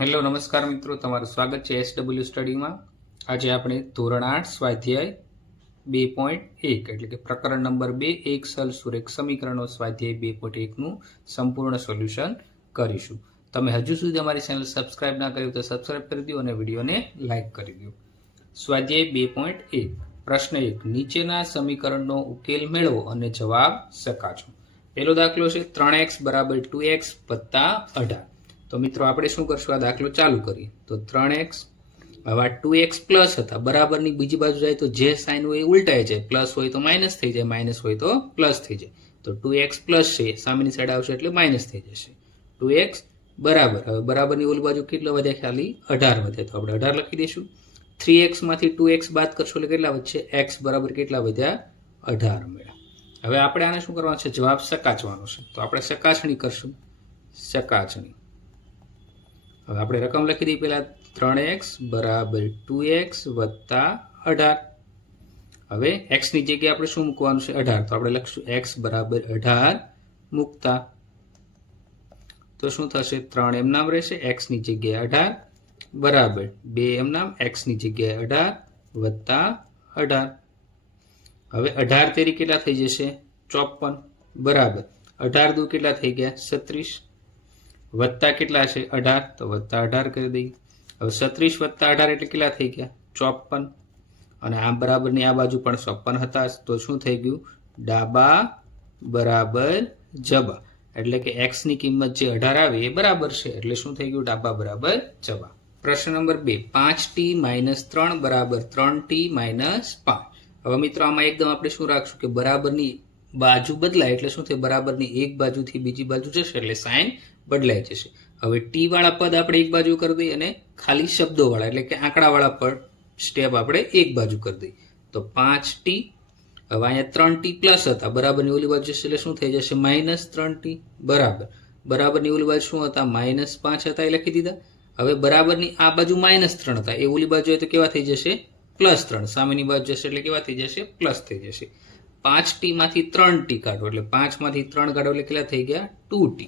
Hello નમસ્કાર મિત્રો, તમારું સ્વાગત છે SW સ્ટડીમાં। આજે આપણે ધોરણ 8 સ્વાધ્યાય 2.1 એટલે કે પ્રકરણ નંબર 2 એક સરળ સુરેખ સમીકરણો સ્વાધ્યાય 2.1નું સંપૂર્ણ સોલ્યુશન કરીશું। તમે હજુ સુધી અમારી ચેનલ સબસ્ક્રાઇબ ના કરી તો સબસ્ક્રાઇબ કરી દો અને વિડીયોને લાઇક કરી દો। સ્વાધ્યાય 2.1 પ્રશ્ન 1 નીચેના સમીકરણનો ઉકેલ મેળવો અને જવાબ ચકાસો। પહેલો દાખલો છે 3x = 2x + 18। तो मित्रों આપણે શું કરશું, આ દાખલો ચાલુ કરીએ તો 3x હવે 2x પ્લસ હતા બરાબરની બીજી બાજુ જાય તો જે સાઇન હોય એ ઉલટાઈ જાય, પ્લસ હોય તો માઈનસ થઈ જાય, માઈનસ હોય તો પ્લસ થઈ જાય। તો 2x પ્લસ છે સામેની સાઈડ આવશે એટલે માઈનસ થઈ જશે। 2x બરાબર, હવે બરાબરની ઓલી બાજુ કેટલો વધે, ખાલી 18 વધે તો આપણે 18 લખી દઈશું। 3x માંથી 2x બાદ કરશો એટલે કેટલા વધશે, x બરાબર કેટલા વધ્યા, 18 મળ્યા। હવે આપણે આને શું કરવાનું છે, જવાબ ચકાસવાનો છે તો આપણે ચકાસણી કરશું। ચકાસણી હવે આપણે રકમ લખી દઈએ પહેલા 3x = 2x + 18। હવે x ની જગ્યાએ આપણે શું મૂકવાનું છે, 18 તો આપણે લખશું x = 18 મૂકતા તો શું થશે, 3 એમ નામ રહેશે, x ની જગ્યાએ 18 બરાબર 2 એમ નામ, x ની જગ્યાએ 18 + 18। હવે 18 તેરી કેટલા થઈ જશે, 54 બરાબર 18 દુ કેટલા થઈ ગયા, 36 વત્તા કેટલા છે 18 તો વત્તા 18 કરી દઈએ। હવે 36 + 18 એટલે કેટલા થઈ ગયા, 54 અને આ બરાબરની આ બાજુ પણ 56 હતા તો શું થઈ ગયું, ડાબા બરાબર જબા એટલે કે x ની કિંમત જે 18 આવે એ બરાબર છે એટલે શું થઈ ગયું, ડાબા બરાબર જબા। પ્રશ્ન નંબર 2 5t - 3 = 3t - 5। હવે મિત્રો આમાં એકદમ આપણે શું રાખશું કે બરાબરની બાજુ બદલાય એટલે શું થાય, બરાબરની એક બાજુથી બીજી બાજુ જશે એટલે સાઇન બદલાઈ જશે। હવે ટી વાળા પદ આપણે એક બાજુ કરી દઈએ અને ખાલી શબ્દો વાળા એટલે કે આંકડા વાળા પદ સ્ટેપ આપણે એક બાજુ કરી દઈએ તો 5t। હવે અહીંયા 3t પ્લસ હતા બરાબરની ઓલી બાજુ જશે એટલે શું થઈ જશે, -3t બરાબર બરાબરની ઓલી બાજુ શું હતા, -5 હતા એ લખી દીધા। હવે બરાબરની આ બાજુ -3 હતા એ ઓલી બાજુ હોય તો કેવા થઈ જશે, +3 સામેની બાજુ જશે એટલે કેવા થઈ જશે, પ્લસ થઈ જશે। 5t માંથી 3t કાઢો એટલે 5 માંથી 3 કાઢો એટલે કેટલા થઈ ગયા, 2t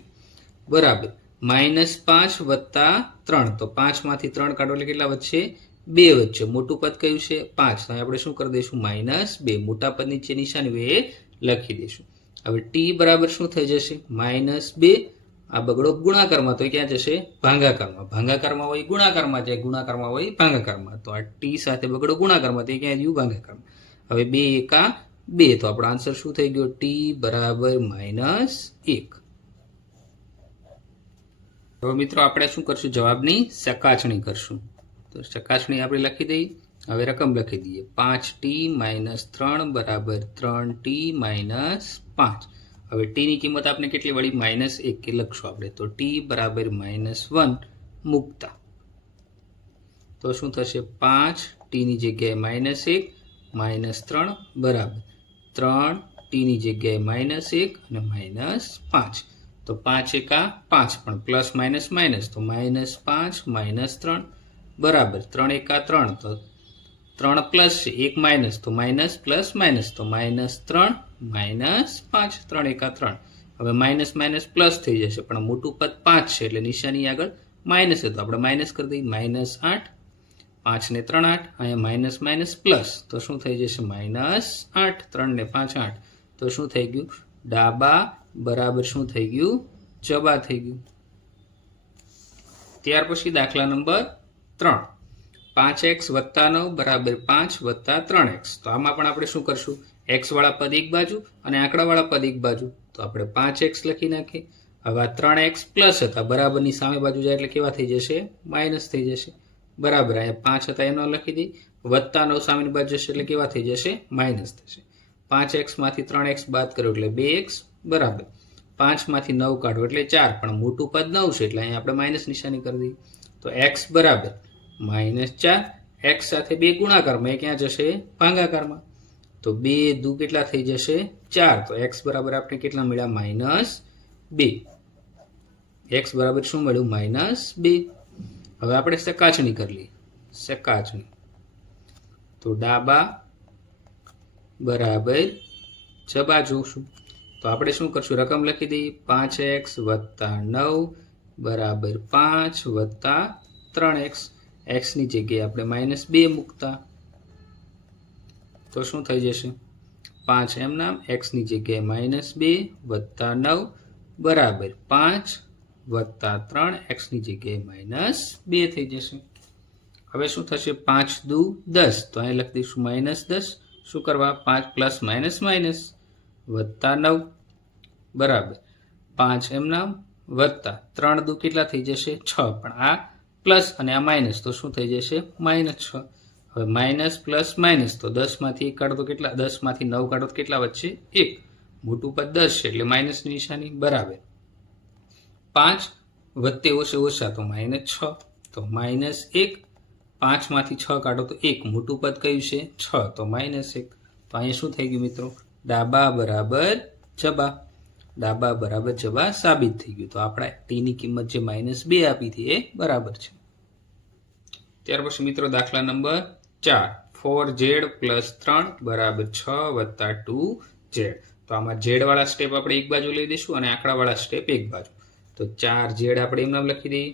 બરાબર -5 + 3 તો 5 માંથી 3 કાઢો એટલે કેટલા વધશે, 2 વધશે। મોટું પદ કયું છે, 5 તો આપણે શું કરી દઈશું, -2 મોટા પદ નીચે નિશાની હોય એ લખી દઈશું। હવે t બરાબર શું થઈ જશે, -2 આ બગડો ગુણાકારમાં તો ક્યાં જશે, ભાગાકારમાં, ભાગાકારમાં હોય ગુણાકારમાં જાય, ગુણાકારમાં હોય ભાગાકારમાં તો આ t સાથે બગડો ગુણાકારમાં તો ક્યાં ગયું, ભાગાકારમાં। હવે 2 એકા 2 તો આપણો આન્સર શું થઈ ગયો, t બરાબર -1। હવે મિત્રો આપણે શું કરશું, જવાબની ચકાસણી કરશું તો ચકાસણી આપણે લખી દઈએ। હવે રકમ લખી દઈએ 5t - 3 = 3t - 5। હવે t ની કિંમત આપણે કેટલી વળી, -1 કે લખશું આપણે તો t બરાબર -1 મૂકતા તો શું થશે, 5t ની જગ્યાએ -1 -3 બરાબર 3t ની જગ્યાએ -1 અને -5 તો 5 એકા 5 પણ પ્લસ માઇનસ માઇનસ તો -5 - 3 બરાબર 3 એકા 3 તો 3 પ્લસ છે 1 માઇનસ તો માઇનસ પ્લસ માઇનસ તો -3 -5 3 એકા 3। હવે માઇનસ માઇનસ પ્લસ થઈ જશે પણ મોટું પદ 5 છે એટલે નિશાની આગળ માઇનસ તો આપણે માઇનસ કરી દઈએ, -8 5 ને 3 8 અહીંયા માઇનસ માઇનસ પ્લસ તો શું થઈ જશે, -8 3 ને 5 8 તો શું થઈ ગયું, ડાબા બરાબર શું થઈ ગયું, જબા થઈ ગયું। ત્યાર પછી દાખલા નંબર 3 5x + 9 = 5 + 3x તો આમાં પણ આપણે શું કરશું, x વાળા પદ એક બાજુ અને આંકડા વાળા પદ એક બાજુ તો આપણે 5x લખી નાખીએ। હવે આ 3x પ્લસ હતા બરાબરની સામે બાજુ જાય એટલે કેવા થઈ જશે, માઇનસ થઈ જશે બરાબર અહીંયા 5 હતા એનો લખી દઈએ, +9 સામેની બાજુ જશે એટલે કેવા થઈ જશે, માઇનસ થશે। 5x માંથી 3x બાદ કરો એટલે 2x બરાબર 5 માંથી 9 કાઢો એટલે 4 પણ મોટું પદ 9 છે એટલે અહીંયા આપણે માઇનસ નિશાની કરી દઈએ તો x બરાબર -4 x સાથે 2 ગુણાકારમાં એ ક્યાં જશે, ભાગાકારમાં તો 2 દુ કેટલા થઈ જશે, 4 તો x બરાબર આપણે કેટલા મળ્યા, -2 x બરાબર શું મળ્યું, -2। હવે આપણે ચકાસણી કરી લઈએ, ચકાસણી તો ડાબા બરાબર જબા જોશું તો આપણે શું કરશું, રકમ લખી દઈએ 5x + 9 બરાબર 5 વત્તા 3x. એક્સની જગ્યાએ આપણે -2 મૂકતા તો શું થઈ જશે? 5 એમ નામ, એક્સની જગ્યાએ -2 વત્તા 9 બરાબર 5 વત્તા 3, એક્સની જગ્યાએ -2 થઈ જશે. હવે શું થશે? 5 દુ 10, તો અહીં લખી દઈશું -10. શું કરવા? 5 પ્લસ માઇનસ માઇનસ વત્તા 9 બરાબર 5 એમ નામ વત્તા 3 દુ કેટલા થઈ જશે? 6, પણ આ પ્લસ અને આ માઇનસ તો શું થઈ જશે? -6. હવે માઇનસ પ્લસ માઇનસ તો 10 માંથી 1 કાઢો તો કેટલા? 10 માંથી 9 કાઢો તો કેટલા વધશે? 1. મોટું પદ 10 છે એટલે માઇનસની નિશાની બરાબર 5 વત્તે ઓછે ઓછા તો -6, તો -1. 5 માંથી 6 કાઢો તો 1. મોટું પદ કયું છે? 6, તો -1. તો અહીંયા શું થઈ ગયું મિત્રો? ડાબા બરાબર જબા. ડાબા બરાબર જબા સાબિત થઈ ગયું. તો આપણા ટીની કિંમત જે -2 આપી હતી એ બરાબર છે. ત્યાર પછી મિત્રો દાખલા નંબર 4. 4z + 3 બરાબર 6 વત્તા 2z. તો આમાં z વાળા સ્ટેપ આપણે એક બાજુ લઈ દઈશું અને આંકડા વાળા સ્ટેપ એક બાજુ. તો 4z આપણે એમ નામ લખી દઈએ.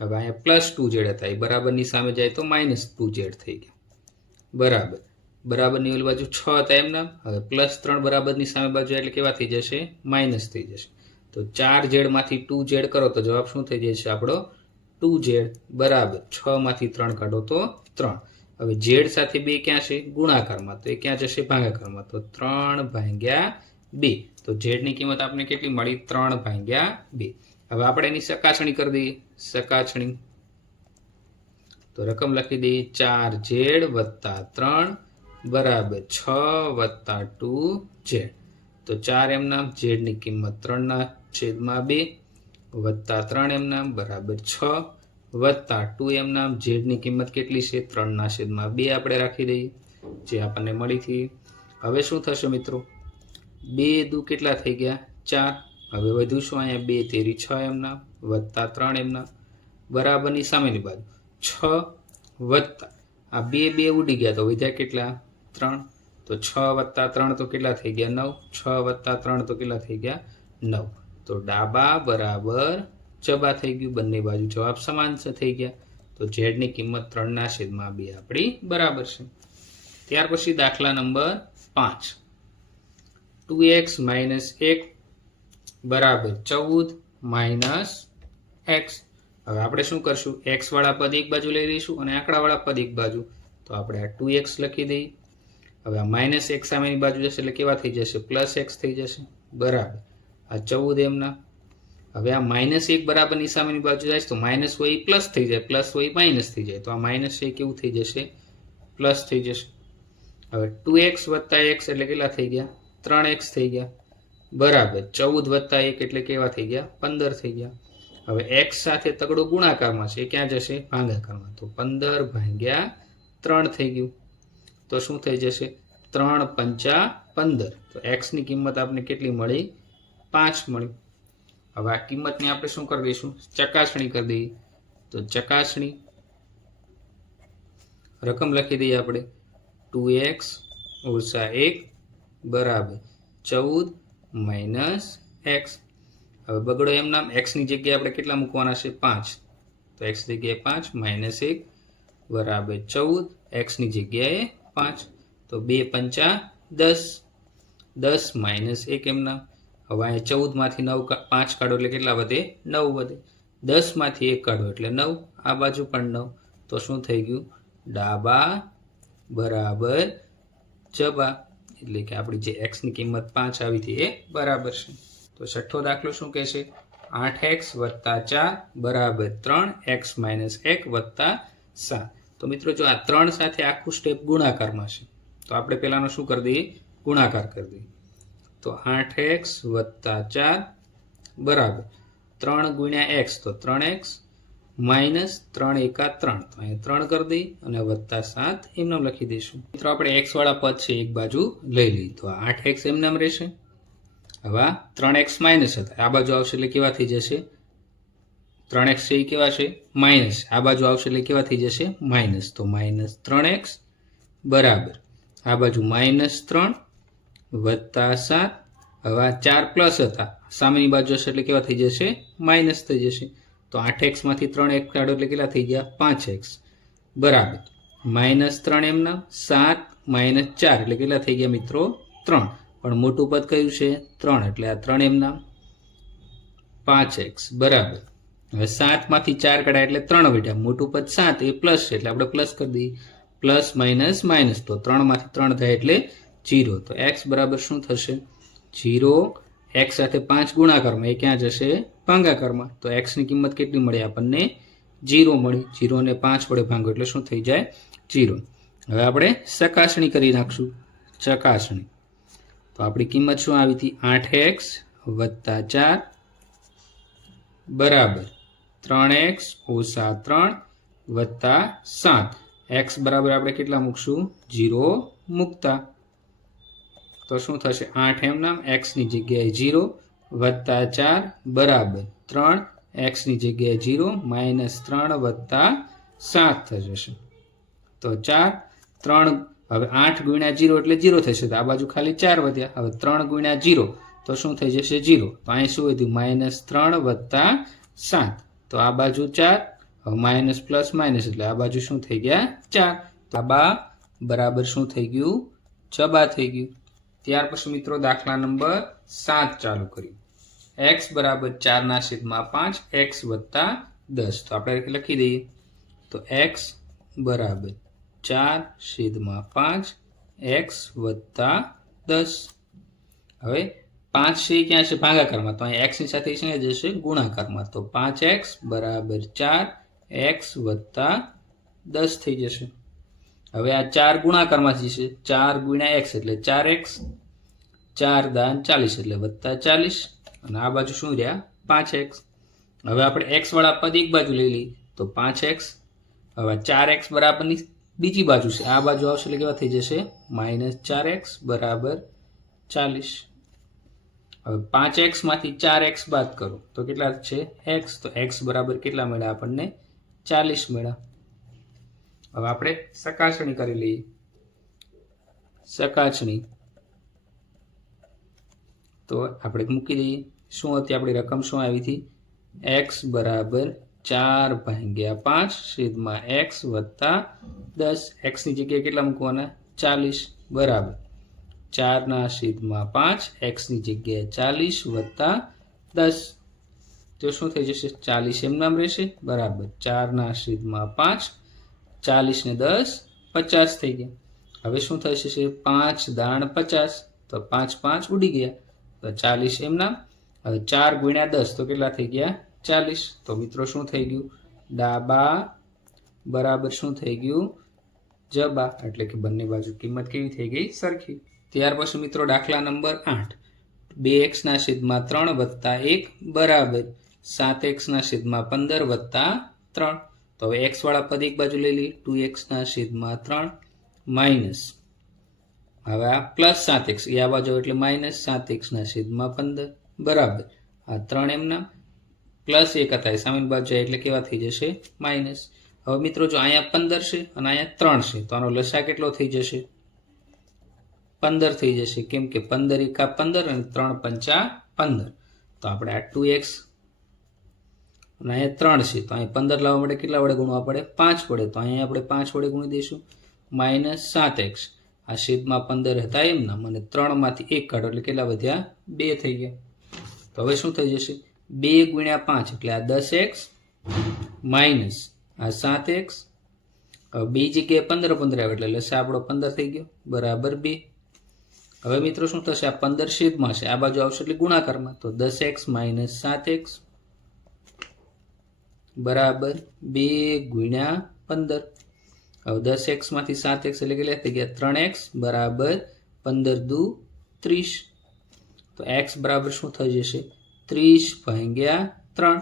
હવે અહીંયા +2z હતા, એ બરાબરની સામે જાય તો -2z થઈ ગયા બરાબર. બરાબરની ઓલી બાજુ 6 હતા એમ નામ. હવે +3 બરાબરની સામે બાજુ એટલે કેવા થઈ જશે? માઇનસ થઈ જશે. તો 4z માંથી 2z કરો તો જવાબ શું થઈ જશે આપણો? 2z બરાબર 6 માંથી 3 કાઢો તો 3. હવે z સાથે 2 ક્યાં છે? ગુણાકારમાં, તો એ ક્યાં જશે? ભાગાકારમાં. તો 3/2. તો z ની કિંમત આપણે કેટલી મળી? 3/2. હવે આપણે એની ચકાસણી કરી દઈએ. ચકાસણી તો રકમ લખી દઈએ 4z વત્તા 3 બરાબર 6 વત્તા 2z. તો 4 એમ નામ, z ની કિંમત 3/2 વત્તા 3 એમ નામ બરાબર 6 વત્તા 2 એમ નામ, z ની કિંમત કેટલી છે? 3/2 આપણે રાખી દઈએ જે આપણને મળી હતી. હવે શું થશે મિત્રો? 2 દુ કેટલા થઈ ગયા? 4. હવે વધુ શું? અહીંયા 2 તેરી 6 એમ નામ વત્તા 3 એમ નામ બરાબરની સામેની બાજુ 6 વત્તા આ 2 ઉડી ગયા તો વધ્યા કેટલા? 3. તો 6 વત્તા 3 તો કેટલા થઈ ગયા? 9. 6 વત્તા 3 તો કેટલા થઈ ગયા? 9. તો ડાબા બરાબર જબા થઈ ગયું. બંને બાજુ જવાબ સમાન થઈ ગયા. તો z ની કિંમત 3/2 આપણી બરાબર છે. ત્યાર પછી દાખલા નંબર 5. 2x - 1 બરાબર 14 - x. હવે આપણે શું કરશું? x વાળા પદ એક બાજુ લઈ લઈશું અને આંકડા વાળા પદ એક બાજુ. તો આપણે આ 2x લખી દઈએ. હવે આ -x સામેની બાજુ જશે એટલે કેવા થઈ જશે? +x થઈ જશે બરાબર આ 14 એમના. હવે આ -1 બરાબરની સામેની બાજુ જાય તો માઇનસ હોય એ પ્લસ થઈ જાય, પ્લસ હોય માઇનસ થઈ જાય. તો આ માઇનસ છે કેવું થઈ જશે? પ્લસ થઈ જશે. હવે 2x વત્તા x એટલે કેટલા થઈ ગયા? 3x થઈ ગયા બરાબર 14 વત્તા 1 એટલે કેવા થઈ ગયા? 15 થઈ ગયા. હવે x સાથે તગડો ગુણાકારમાં છે, ક્યાં જશે? ભાગાકારમાં. તો 15/3 થઈ ગયું. તો શું થઈ જશે? 3 પંચા 15. તો x ની કિંમત આપણે કેટલી મળી? 5 મળી. હવે આ કિંમતની આપણે શું કરી દઈશું? ચકાસણી કરી દઈએ. તો ચકાસણી રકમ લખી દઈએ આપણે 2x - 1 બરાબર 14 - x. હવે બગડો એમ નામ, x ની જગ્યાએ આપણે કેટલા મૂકવાના છે? 5. તો x જગ્યાએ 5 -1 બરાબર 14, x ની જગ્યાએ 5. તો 2 પંચા 10, 10 - 1 એમ નામ. હવે અહીંયા 14 માંથી 9 5 કાઢો એટલે કેટલા વધે? 9 વધે. 10 માંથી 1 કાઢો એટલે 9. આ બાજુ પણ 9. તો શું થઈ ગયું? ડાબા બરાબર જબા. એટલે કે આપણી જે x ની કિંમત 5 આવી હતી એ બરાબર છે. તો છઠ્ઠો દાખલો શું કહે છે? 8x + 4 બરાબર 3x - 1 વત્તા 7. તો મિત્રો જો આ 3 સાથે આખું સ્ટેપ ગુણાકારમાં છે તો આપણે પહેલાનો શું કરી દઈએ? ગુણાકાર કરી દઈએ. તો 8x + 4 બરાબર 3 × x તો 3x - 3 એકા 3. તો અહીંયા 3 કરી દઈએ અને વત્તા 7 એમને લખી દઈશું. મિત્રો આપણે x વાળા પદ છે એક બાજુ લઈ લઈએ. તો 8x એમને રહેશે. હવે 3x માઇનસ હતા, આ બાજુ આવશે એટલે કેવા થઈ જશે? 3x છે એ કેવા છે? માઇનસ. આ બાજુ આવશે એટલે કેવા થઈ જશે? માઇનસ. તો -3x બરાબર આ બાજુ -3 વત્તા 7. હવે આ 4 પ્લસ હતા, સામેની બાજુ હશે એટલે કેવા થઈ જશે? માઇનસ થઈ જશે. તો 8x માંથી 3x કાઢો એટલે કેટલા થઈ ગયા? 5x બરાબર માઇનસ 3 એમના 7 માઇનસ 4 એટલે કેટલા થઈ ગયા મિત્રો? 3. પણ મોટું પદ કયું છે? 3 એટલે આ 3 એમના 5x બરાબર. હવે 7 માંથી 4 કાઢ્યા એટલે 3 વધ્યા. મોટું પદ 7 એ પ્લસ છે એટલે આપણે પ્લસ કરી દઈએ. પ્લસ માઇનસ માઇનસ તો 3 માંથી 3 થાય એટલે 0. તો x બરાબર શું થશે? 0. x સાથે 5 ગુણાકારમાં, એ ક્યાં જશે? ભાગાકારમાં. તો x ની કિંમત કેટલી મળી આપણને? 0 મળી. 0 ને 5 વડે ભાંગો એટલે શું થઈ જાય? 0. હવે આપણે ચકાસણી કરી નાખશું. ચકાસણી તો આપણી કિંમત શું આવી હતી? 8x વત્તા 4 બરાબર 3x ઓછા 3 વત્તા 7. x બરાબર આપણે કેટલા મૂકશું? 0 મૂકતા તો શું થશે? 8 એમ નામ x ની જગ્યાએ 0 વત્તા 4 બરાબર 3 x ની જગ્યાએ 0 માઇનસ 3 વત્તા 7 થઈ જશે. તો 4 3 હવે 8 ગુણ્યા 0 એટલે 0 થશે. તો આ બાજુ ખાલી 4 વધ્યા. હવે 3 ગુણ્યા 0 તો શું થઈ જશે? 0. તો અહીં શું વધ્યું? માઇનસ 3 વત્તા 7. તો આ બાજુ 4 હવે માઇનસ પ્લસ માઇનસ એટલે આ બાજુ શું થઈ ગયા? 4. તો આ બા બરાબર શું થઈ ગયું? જબા થઈ ગયું. ત્યાર પછી મિત્રો દાખલા નંબર 7 ચાલુ કર્યું. x બરાબર 4 ના છેદમાં 5 x વત્તા 10. તો આપણે લખી દઈએ. તો x બરાબર 4 છેદમાં 5 x વત્તા 10. હવે 5 છે ક્યાં છે? ભાગાકારમાં. તો અહીં x ની સાથે છે જશે ગુણાકારમાં. તો 5x બરાબર 4 x વત્તા 10 થઈ જશે. હવે આ 4 ગુણાકારમાં જશે. 4 ગુણ્યા x એટલે 4x 4 દાન 40 એટલે વત્તા 40 અને આ બાજુ શું રહ્યા? 5x. હવે આપણે x વાળા પદ એક બાજુ લઈ લઈએ તો 5x. હવે 4x બરાબરની બીજી બાજુ છે, આ બાજુ આવશે એટલે કેવા થઈ જશે? માઇનસ 4x બરાબર 40. હવે 5x માંથી 4x બાદ કરો તો કેટલા છે? x. તો x બરાબર કેટલા મળ્યા આપણને? 40 મળ્યા. હવે આપણે ચકાસણી કરી લઈએ. ચકાસણી તો આપણે મૂકી દઈએ. શું હતી આપણી રકમ? શું આવી હતી? x બરાબર 4 ભાગ્યા 5 છેદમાં x વત્તા 10. x ની જગ્યાએ કેટલા મૂકવાના? 40 બરાબર 4 ના છેદમાં 5 x ની જગ્યાએ 40 વત્તા 10. તો શું થઈ જશે? 40 એમ નામ રહેશે બરાબર 4 ના છેદમાં 5 40 ને 10 50 થઈ ગયા. હવે શું થશે? 5 દાણ 50 તો 5 5 ઉડી ગયા તો 40 એમ નામ. હવે 4 ગુણ્યા 10 તો કેટલા થઈ ગયા? 40. તો મિત્રો શું થઈ ગયું? ડાબા બરાબર શું થઈ ગયું? જબા. એટલે કે બંને બાજુ કિંમત કેવી થઈ ગઈ? સરખી. ત્યાર પછી મિત્રો દાખલા નંબર 8. 2x ના છેદમાં 3 વત્તા 1 બરાબર 7x ના છેદમાં 15 વત્તા 3. તો હવે x વાળા પદ એક બાજુ લઈ લઈએ. 2x ના છેદમાં 3 માઇનસ હવે આ પ્લસ 7x એ આ બાજુ એટલે માઇનસ 7x ના છેદમાં 15 બરાબર આ 3 એમના પ્લસ 1 હતા એ સામેની બાજુ જાય એટલે કેવા થઈ જશે? માઇનસ. હવે મિત્રો જો અહીંયા 15 છે અને અહીંયા 3 છે તો આનો લસા કેટલો થઈ જશે? 15 થઈ જશે. કેમ કે 15 એકા 15 અને 3 પંચા 15. તો આપણે આ 2x અને અહીંયા 3 છે તો અહીં 15 લાવવા માટે કેટલા વડે ગુણવા પડે? 5 વડે. તો અહીંયા આપણે 5 વડે ગુણી દઈશું. માઇનસ 7x આ છેદમાં 15 હતા એમના મને 3 માંથી 1 કાઢો એટલે કેટલા વધ્યા? 2 થઈ ગયા. તો હવે શું થઈ જશે? 2 ગુણ્યા 5 એટલે આ 10x માઇનસ આ 7x. હવે બે જગ્યાએ 15 15 આવે એટલે લસા આપણો 15 થઈ ગયો બરાબર 2. હવે મિત્રો શું થશે? આ 15 છેદમાં છે, આ બાજુ આવશે એટલે ગુણાકારમાં. તો 10x માઇનસ 7x બરાબર 2 ગુણ્યા 15. હવે 10x માંથી 7x એટલે કેટલા થઈ ગયા? 3x બરાબર 15 દુ 30. તો x બરાબર શું થઈ જશે? 30 ભાગ્યા 3.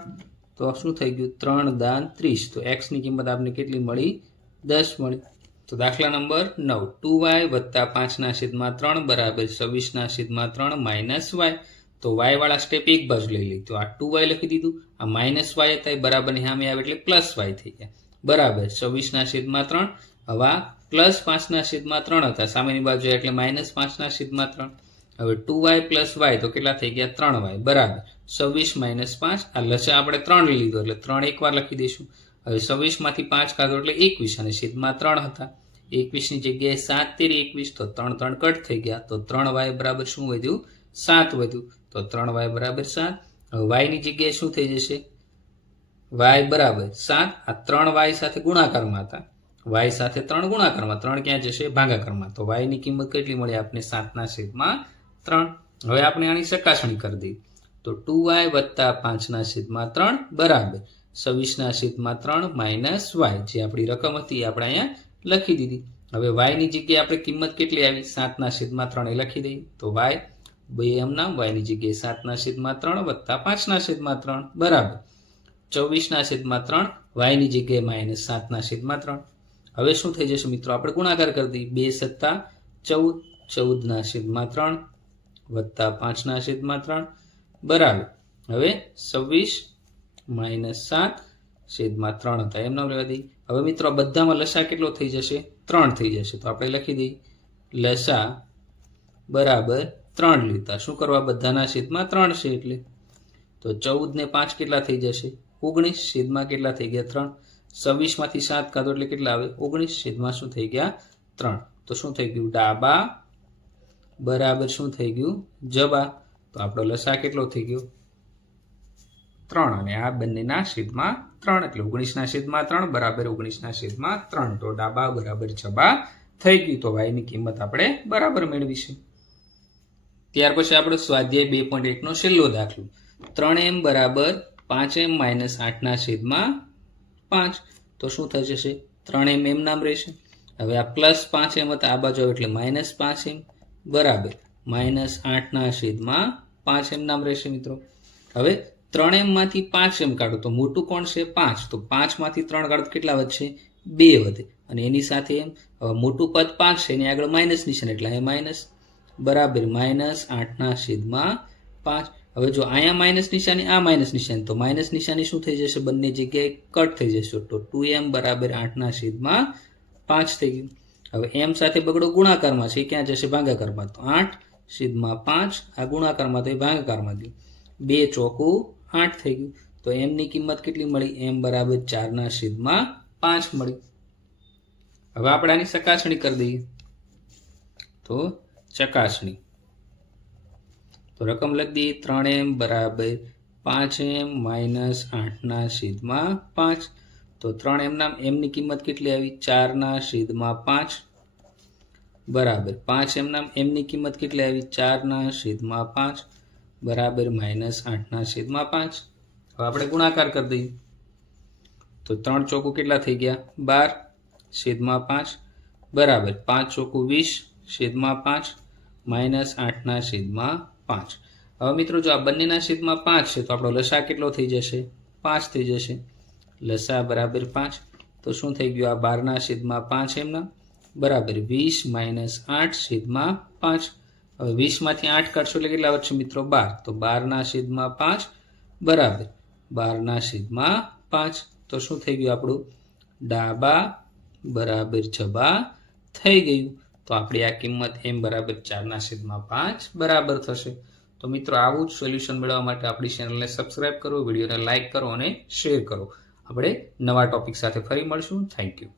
તો શું થઈ ગયું? 3 દાન 30. તો x ની કિંમત આપને કેટલી મળી? 10 મળી. તો દાખલા નંબર 9. 2y વત્તા 5 ના છેદમાં 3 બરાબર 26 ના છેદમાં 3 માઇનસ y. તો y વાળા સ્ટેપ એક બાજુ લઈ લઈએ. તો આ 2y લખી દીધું. આ માઇનસ y હતા એ બરાબરની સામે આવે એટલે પ્લસ y થઈ ગયા બરાબર 26 ના છેદમાં 3. હવે આ પ્લસ 5 ના છેદમાં 3 હતા સામેની બાજુ એટલે માઇનસ 5 ના છેદમાં 3. હવે 2y પ્લસ y તો કેટલા થઈ ગયા 3y બરાબર 26 માઇનસ 5 આ લસા આપણે 3 લીધો એટલે 3 એકવાર લખી દઈશું. હવે 26 માંથી 5 કાઢો એટલે 21 અને છેદમાં 3 હતા. 21 ની જગ્યાએ 7 તેરી 21 તો 3 3 કટ થઈ ગયા તો 3y બરાબર શું વધ્યું 7 વધ્યું તો 3y બરાબર 7. હવે y ની જગ્યાએ શું થઈ જશે y બરાબર 7 આ 3y સાથે ગુણાકારમાં હતા y સાથે 3 ગુણાકારમાં 3 ક્યાં જશે ભાગાકારમાં તો y ની કિંમત કેટલી મળી આપણે 7 ના છેદમાં 3. હવે આપણે આની ચકાસણી કરી દઈએ તો 2y વત્તા 5 ના છેદમાં 3 બરાબર 26 ના છેદમાં 3 માઇનસ y જે આપણી રકમ હતી આપણે અહીંયા લખી દીધી. હવે y ની જગ્યાએ આપણે કિંમત કેટલી આવી 7 ના છેદમાં 3 એ લખી દઈએ તો y બે એમ નામ y ની જગ્યાએ 7 ના છેદમાં 3 વત્તા 5 ના છેદમાં 3 બરાબર 24 ના છેદમાં 3 y ની જગ્યાએ માઇનસ 7 ના છેદમાં 3. હવે શું થઈ જશે મિત્રો આપણે ગુણાકાર કરી દઈએ 2 સત્તા 14 14 ના છેદમાં 3 વત્તા 5 ના છેદમાં 3 બરાબર હવે 26 માઇનસ 7 છેદમાં 3 હતા એમ નામ રહેવા દઈએ. હવે મિત્રો બધામાં લસા કેટલો થઈ જશે 3 થઈ જશે તો આપણે લખી દઈએ લસા બરાબર 3 લીધા. શું કરવા બધાના છેદમાં 3 છે એટલે તો 14 ને 5 કેટલા થઈ જશે 19 છેદમાં કેટલા થઈ ગયા 3. 26 માંથી 7 કાઢો એટલે કેટલા આવે 19 છેદમાં શું થઈ ગયા 3. તો શું થઈ ગયું ડાબા બરાબર શું થઈ ગયું જબા. તો આપણો લસા કેટલો થઈ ગયો 3 અને આ બંનેના છેદમાં 3 એટલે 19 ના છેદમાં 3 બરાબર 19 ના છેદમાં 3 તો ડાબા બરાબર જબા થઈ ગયું. તો y ની કિંમત આપણે બરાબર મેળવીશું. ત્યાર પછી આપણે સ્વાધ્યાય 2.1 નો છેલ્લો દાખલો 3m બરાબર 5m માઇનસ 8 ના છેદમાં 5 તો શું થઈ જશે 3m એમ નામ રહેશે. હવે આ પ્લસ 5m હતા આ બાજુ એટલે માઇનસ 5m બરાબર માઇનસ 8 ના છેદમાં 5m નામ રહેશે મિત્રો. હવે 3m માંથી 5m કાઢો તો મોટું કોણ છે 5 તો 5 માંથી 3 કાઢો કેટલા વધશે 2 વધે અને એની સાથે એમ મોટું પદ 5 છે એની આગળ માઇનસ નિશાન એટલે અહીં માઇનસ બરાબર માઇનસ 8 ના છેદમાં 5. હવે જો અહીંયા માઇનસ નિશાની આ માઇનસ નિશાની તો માઇનસ નિશાની શું થઈ જશે બંને જગ્યાએ કટ થઈ જશે તો 2m બરાબર 8 ના છેદમાં 5 થઈ ગયું. હવે m સાથે બગડો ગુણાકારમાં છે ક્યાં જશે ભાગાકારમાં તો 8 છેદમાં 5 આ ગુણાકારમાં તો એ ભાગાકારમાં ગયું 2 ચોકું 8 થઈ ગયું. તો m ની કિંમત કેટલી મળી m બરાબર 4 ના છેદમાં 5 મળી. હવે આપણે આની ચકાસણી કરી દઈએ તો ચકાસણી તો રકમ લખી દઈએ 3m બરાબર 5m માઇનસ 8 ના છેદમાં 5 તો 3m નામ m ની કિંમત કેટલી આવી 4 ના છેદમાં 5 બરાબર 5m નામ m ની કિંમત કેટલી આવી 4 ના છેદમાં 5 બરાબર માઇનસ 8 ના છેદમાં 5. હવે આપણે ગુણાકાર કરી દઈએ તો 3 ચોકું કેટલા થઈ ગયા 12 છેદમાં 5 બરાબર 5 ચોકું 20 છેદમાં 5 માઇનસ 8 ના છેદમાં 5. હવે મિત્રો જો આ બંનેના છેદમાં 5 છે તો આપણો લસા કેટલો થઈ જશે 5 થઈ જશે. લસા બરાબર 5 તો શું થઈ ગયું આ 12 ના છેદમાં 5 એમના બરાબર 20 માઇનસ 8 છેદમાં 5. હવે 20 માંથી 8 કાઢશો એટલે કેટલા વધશે મિત્રો 12 તો 12 ના છેદમાં 5 બરાબર 12 ના છેદમાં 5 તો શું થઈ ગયું આપણું ડાબા બરાબર જબા થઈ ગયું. તો આપણી આ કિંમત m બરાબર 4 ના છેદમાં 5 બરાબર થશે. તો મિત્રો આવું જ સોલ્યુશન મેળવવા માટે આપણી ચેનલને સબસ્ક્રાઇબ કરો, વિડીયોને લાઇક કરો અને શેર કરો. આપણે નવા ટોપિક સાથે ફરી મળશું. Thank you.